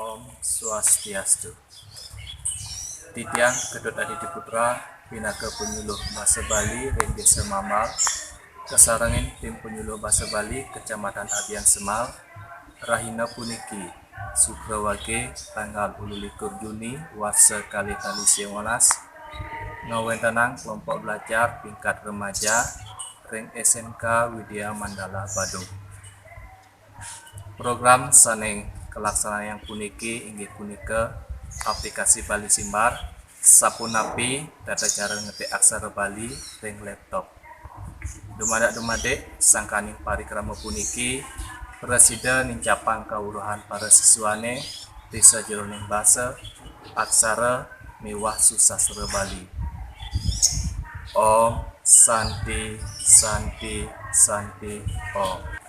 Om Swastiastu. Titiang Kedot Aditya Pinaka Penyuluh Bahasa Bali Ring Desa Mamal, Kesarangin Tim Penyuluh Bahasa Bali Kecamatan Abian Semal, Rahina puniki Sukrawage tanggal 21 Juni Wasa kali tali 19 ngawentanang kelompok belajar tingkat remaja Ring SMK Widya Mandala Badung. Program saneng kelaksanaan yang puniki inggih punika aplikasi Bali Simbar, sapunapi tata cara ngetik aksara Bali ring laptop. Dumadak-dumadek sangkaning parikrama puniki Presiden nincapang kawruhan para siswane desa jeroning basa aksara miwah susastra Bali. Om Santi Santi Santi Om.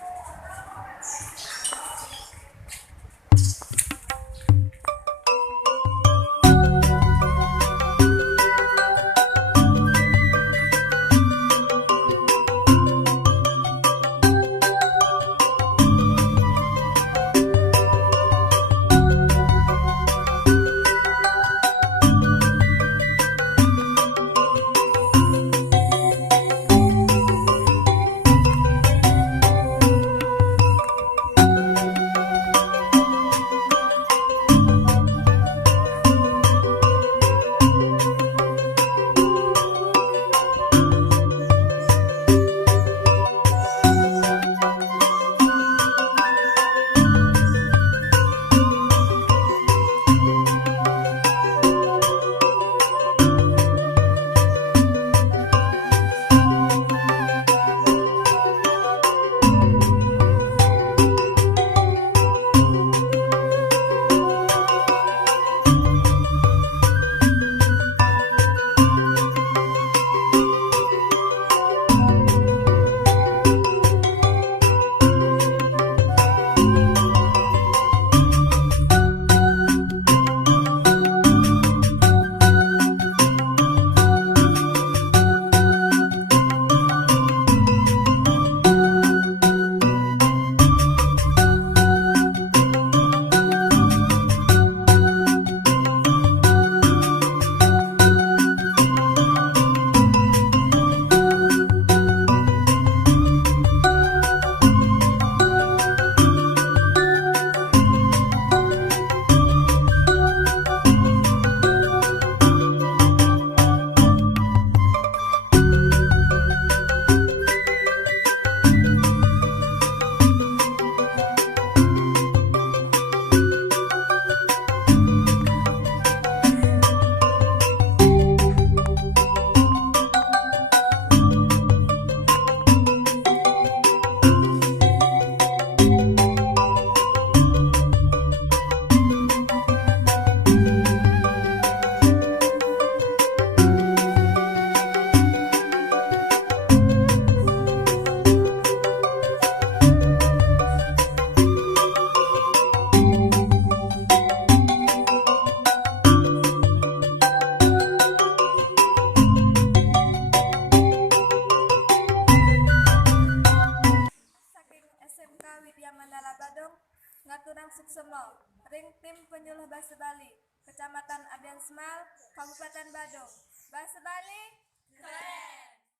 Widya Mandala Badung, ngaturang suksema, Ring Tim Penyuluh Bahasa Bali, Kecamatan Abian Semal, Kabupaten Badung. Bahasa Bali